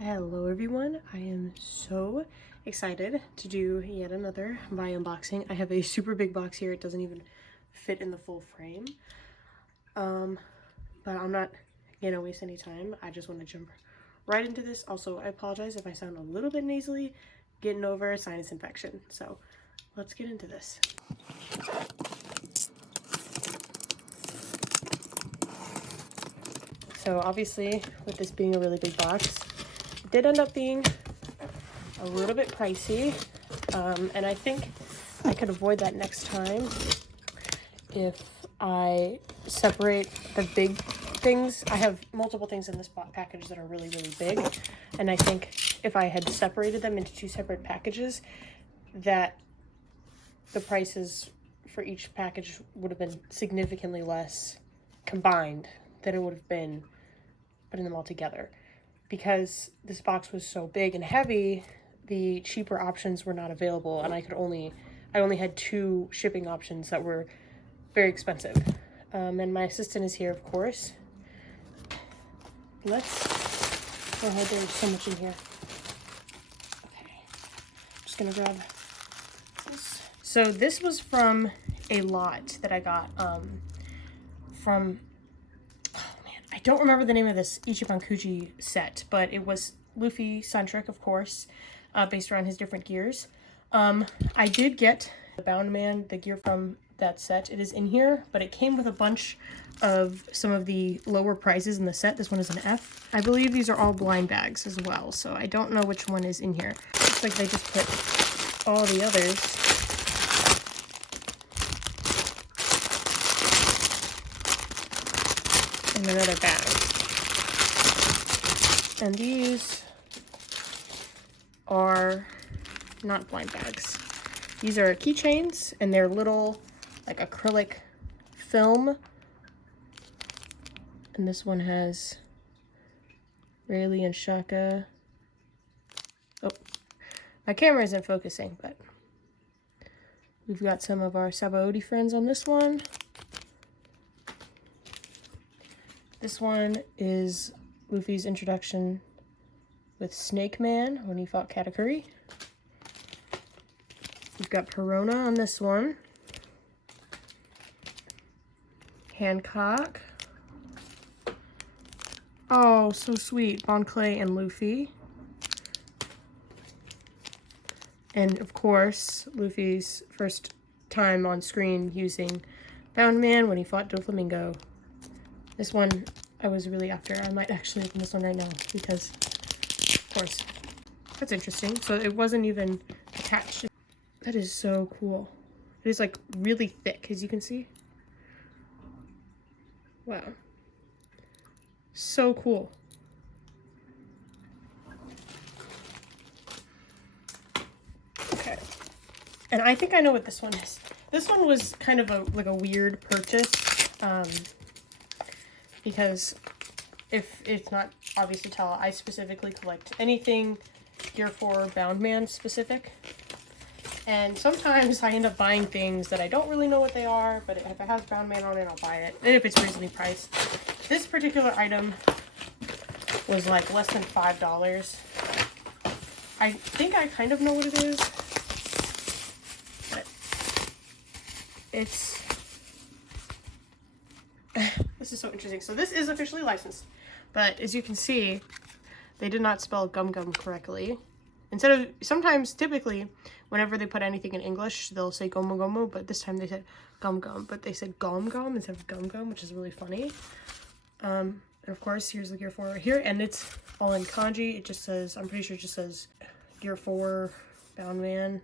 Hello everyone, I am so excited to do yet another buyee unboxing. I have a super big box here. It doesn't even fit in the full frame. But I'm not gonna waste any time. I just want to jump right into this. Also, I apologize if I sound a little bit nasally, getting over a sinus infection. So let's get into this. So obviously, with this being a really big box, it did end up being a little bit pricey, and I think I could avoid that next time if I separate the big things. I have multiple things in this package that are really, really big, and I think if I had separated them into two separate packages, that the prices for each package would have been significantly less combined than it would have been putting them all together. Because this box was so big and heavy, the cheaper options were not available, and I only had two shipping options that were very expensive. And my assistant is here, of course. Let's go ahead. There's so much in here. Okay, I'm just gonna grab this. So this was from a lot that I got from, I don't remember the name of this Ichiban Kuji set, but it was Luffy centric, of course, based around his different gears. I did get the Bound Man, the gear from that set. It is in here, but it came with a bunch of some of the lower prices in the set. This one is an F. I believe these are all blind bags as well, so I don't know which one is in here. Looks like they just put all the others in another bag. And these are not blind bags. These are keychains, and they're little like acrylic film. And this one has Rayleigh and Shaka. Oh, my camera isn't focusing, but we've got some of our Sabaody friends on this one. This one is Luffy's introduction with Snake Man when he fought Katakuri. We've got Perona on this one. Hancock. Oh, so sweet. Bon Clay and Luffy. And of course, Luffy's first time on screen using Bound Man when he fought Doflamingo. This one I was really after. I might actually open this one right now because, of course, that's interesting. So it wasn't even attached. That is so cool. It is like really thick, as you can see. Wow. So cool. Okay. And I think I know what this one is. This one was kind of a weird purchase. Because if it's not obvious to tell, I specifically collect anything Gear 4 Bound Man specific. And sometimes I end up buying things that I don't really know what they are, but if it has Bound Man on it, I'll buy it. And if it's reasonably priced. This particular item was like less than $5. I think I kind of know what it is. But it's... This is so interesting. So this is officially licensed, but as you can see, they did not spell gum gum correctly. Instead of, sometimes, typically, whenever they put anything in English, they'll say gomu gomu, but this time they said gum gum, but they said gum gum instead of gum gum, which is really funny. And of course, here's the Gear 4 right here, and it's all in kanji. It just says, I'm pretty sure it just says Gear 4 Bound Man.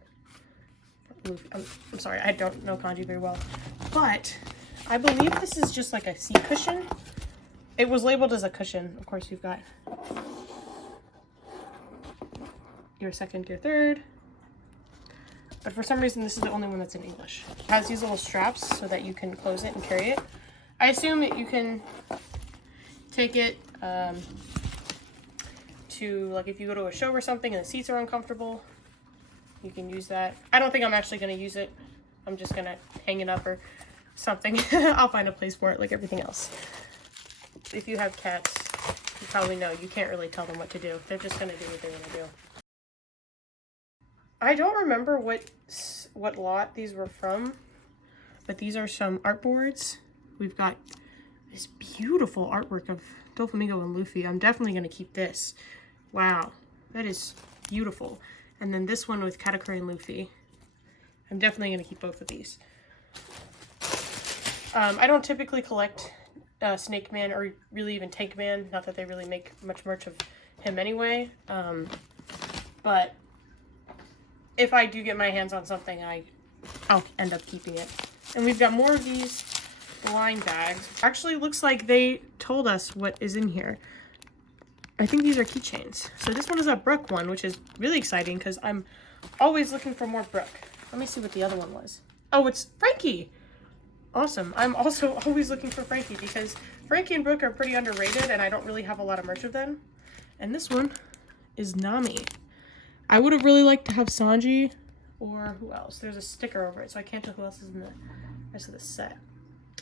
I'm sorry, I don't know kanji very well, but I believe this is just like a seat cushion. It was labeled as a cushion. Of course, you've got Gear 2nd, Gear 3rd. But for some reason, this is the only one that's in English. It has these little straps so that you can close it and carry it. I assume that you can take it to, like, if you go to a show or something and the seats are uncomfortable, you can use that. I don't think I'm actually going to use it. I'm just going to hang it up or something. I'll find a place for it like everything else. If you have cats, you probably know, you can't really tell them what to do. They're just gonna do what they want to do. I don't remember what lot these were from, but these are some art boards. We've got this beautiful artwork of Doflamingo and Luffy. I'm definitely going to keep this. Wow, that is beautiful. And then this one with Katakuri and Luffy. I'm definitely going to keep both of these. I don't typically collect Snake Man or really even Tank Man. Not that they really make much merch of him anyway. But if I do get my hands on something, I'll end up keeping it. And we've got more of these blind bags. Actually, looks like they told us what is in here. I think these are keychains. So this one is a Brook one, which is really exciting because I'm always looking for more Brook. Let me see what the other one was. Oh, it's Frankie. Awesome. I'm also always looking for Frankie because Frankie and Brook are pretty underrated and I don't really have a lot of merch of them. And this one is Nami. I would have really liked to have Sanji or who else? There's a sticker over it, so I can't tell who else is in the rest of the set.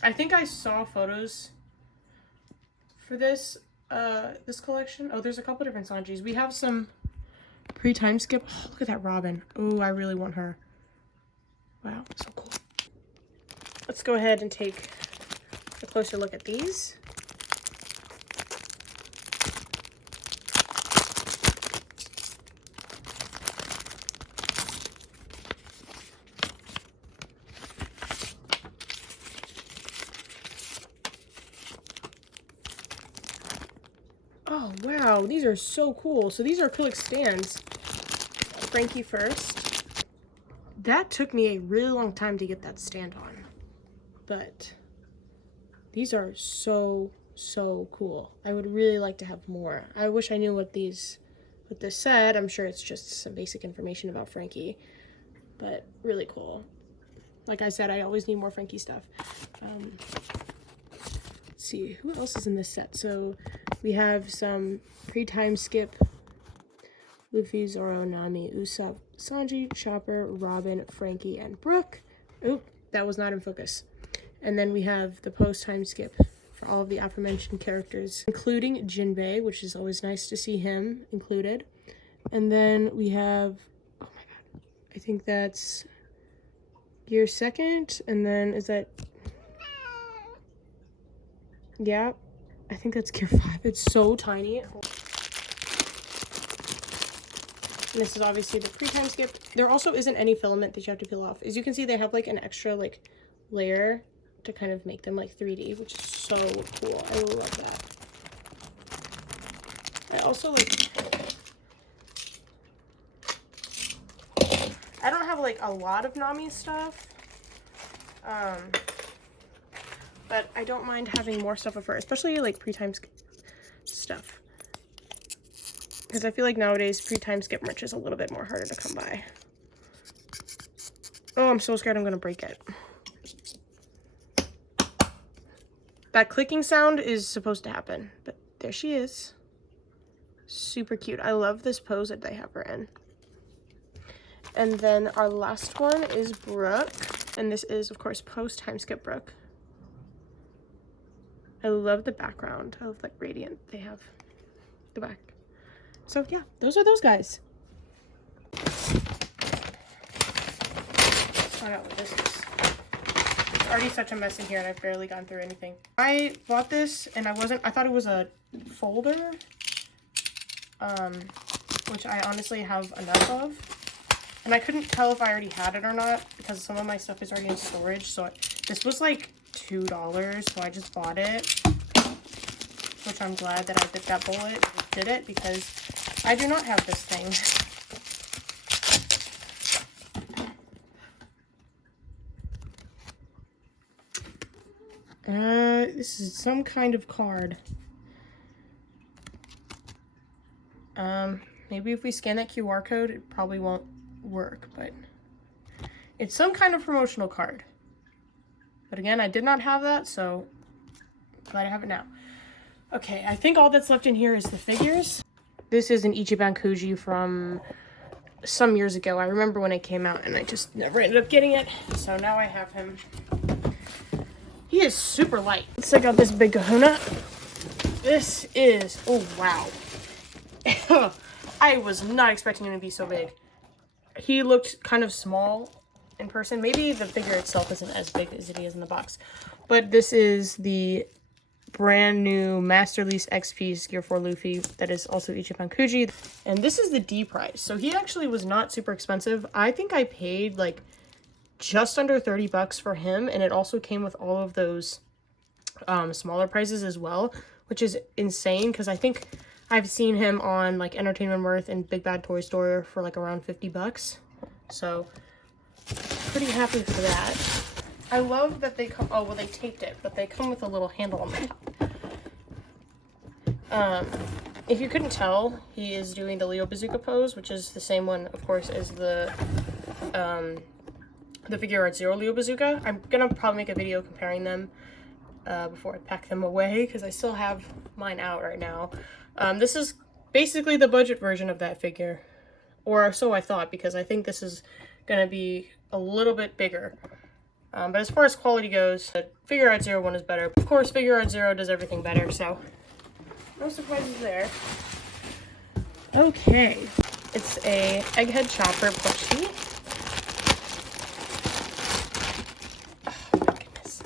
I think I saw photos for this this collection. Oh, there's a couple different Sanjis. We have some pre-time skip. Oh, look at that Robin. Oh, I really want her. Wow, so cool. Let's go ahead and take a closer look at these. Oh, wow, these are so cool. So these are acrylic stands. Frankie first. That took me a really long time to get that stand on. But these are so cool. I would really like to have more. I wish I knew what this said. I'm sure it's just some basic information about Frankie. But really cool. Like I said, I always need more Frankie stuff. Let's see, who else is in this set? So we have some pre-time skip. Luffy, Zoro, Nami, Usopp, Sanji, Chopper, Robin, Frankie, and Brook. Oop, that was not in focus. And then we have the post-time skip for all of the aforementioned characters, including Jinbei, which is always nice to see him included. And then we have, oh my god, I think that's Gear Second, and then is that, yeah, I think that's Gear 5. It's so tiny. And this is obviously the pre-time skip. There also isn't any filament that you have to peel off. As you can see, they have like an extra like layer to kind of make them like 3D, which is so cool. I love that. I also like, I don't have like a lot of Nami stuff, but I don't mind having more stuff of her, especially like pre-time stuff. Because I feel like nowadays pre-time skip merch is a little bit more harder to come by. Oh, I'm so scared I'm gonna break it. That clicking sound is supposed to happen, but there she is. Super cute. I love this pose that they have her in. And then our last one is Brook, and this is of course post-time skip Brook. I love the background. I love that gradient they have the back. So yeah, those are those guys. Let's find out what this is. It's already such a mess in here and I've barely gone through anything. I bought this and I thought it was a folder, which I honestly have enough of. And I couldn't tell if I already had it or not because some of my stuff is already in storage. So this was like $2, so I just bought it, which I'm glad that I bit that bullet, did it, because I do not have this thing. This is some kind of card. Maybe if we scan that QR code, it probably won't work, but it's some kind of promotional card. But again, I did not have that, so glad I have it now. Okay, I think all that's left in here is the figures. This is an Ichiban Kuji from some years ago. I remember when it came out and I just never ended up getting it. So now I have him. He is super light. So I got this big kahuna. This is, oh wow. I was not expecting him to be so big. He looked kind of small in person. Maybe the figure itself isn't as big as it is in the box. But this is the brand new Master Lease X Piece Gear 4 Luffy that is also Ichiban Kuji. And this is the D price. So he actually was not super expensive. I think I paid like just under 30 bucks for him. And it also came with all of those smaller prices as well, which is insane because I think I've seen him on like Entertainment Worth and Big Bad Toy Store for like around 50 bucks. So pretty happy for that. I love that they come, oh well they taped it, but they come with a little handle on the top. If you couldn't tell, he is doing the Bazooka pose, which is the same one of course as the Figure Art Zero Bazooka. I'm gonna probably make a video comparing them before I pack them away because I still have mine out right now. This is basically the budget version of that figure, or so I thought, because I think this is gonna be a little bit bigger. But as far as quality goes, the Figure Art Zero one is better. Of course, Figure Art Zero does everything better, so no surprises there. Okay, it's a Egghead Chopper plushie. Oh my goodness.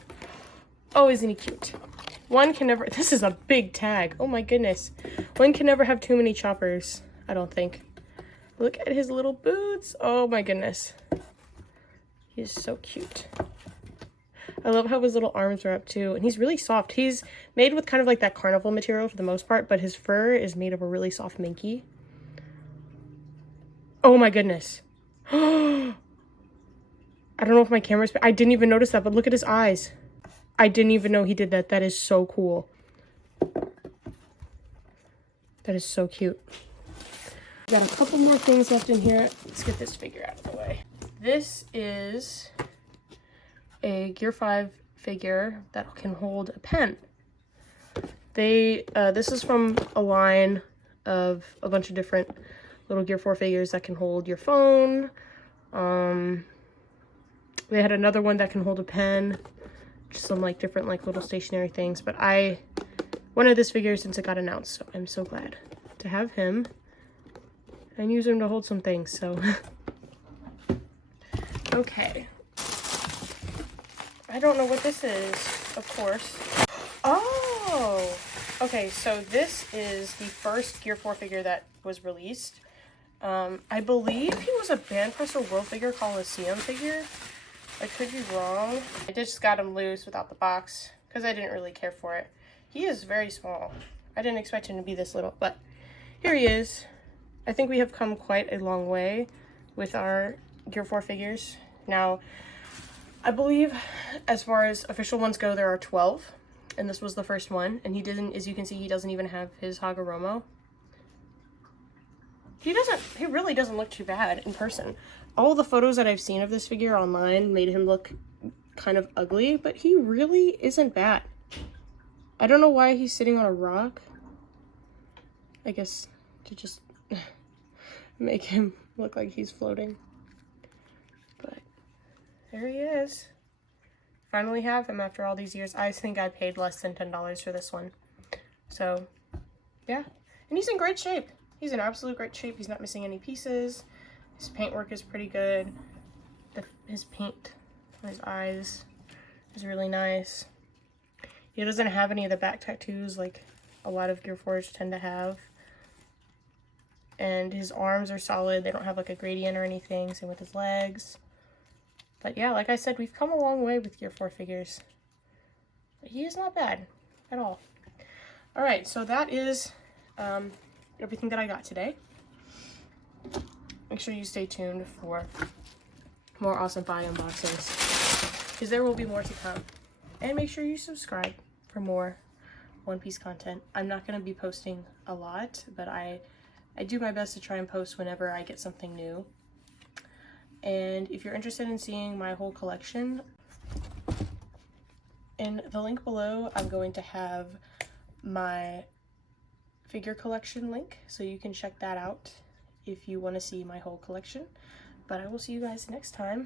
Oh, isn't he cute? One can never, this is a big tag. Oh my goodness. One can never have too many choppers, I don't think. Look at his little boots. Oh my goodness. He's so cute. I love how his little arms are up too. And he's really soft. He's made with kind of like that carnival material for the most part, but his fur is made of a really soft minky. Oh my goodness. I don't know if my camera's, I didn't even notice that, but look at his eyes. I didn't even know he did that. That is so cool. That is so cute. Got a couple more things left in here. Let's get this figure out of the way. This is a Gear 5 figure that can hold a pen. This is from a line of a bunch of different little Gear 4 figures that can hold your phone. They had another one that can hold a pen. Just some like different like little stationary things. But I wanted this figure since it got announced, so I'm so glad to have him and use him to hold some things, so. Okay. I don't know what this is, of course. Oh! Okay, so this is the first Gear 4 figure that was released. I believe he was a Bandpresser World Figure Coliseum figure. I could be wrong. I just got him loose without the box because I didn't really care for it. He is very small. I didn't expect him to be this little, but here he is. I think we have come quite a long way with our Gear 4 figures. Now, I believe as far as official ones go, there are 12, and this was the first one, and he didn't, as you can see, he doesn't even have his Hagoromo. He really doesn't look too bad in person. All the photos that I've seen of this figure online made him look kind of ugly, but he really isn't bad. I don't know why he's sitting on a rock. I guess to just make him look like he's floating. But there he is. Finally have him after all these years. I think I paid less than $10 for this one. So, yeah. And he's in great shape. He's in absolute great shape. He's not missing any pieces. His paintwork is pretty good. His paint on his eyes is really nice. He doesn't have any of the back tattoos like a lot of Gear 4s tend to have. And his arms are solid. They don't have like a gradient or anything. Same with his legs. But yeah, like I said, we've come a long way with Gear 4 figures. But he is not bad at all. Alright, so that is everything that I got today. Make sure you stay tuned for more awesome buy unboxings, because there will be more to come. And make sure you subscribe for more One Piece content. I'm not going to be posting a lot, but I do my best to try and post whenever I get something new. And if you're interested in seeing my whole collection, in the link below, I'm going to have my figure collection link, so you can check that out if you want to see my whole collection. But I will see you guys next time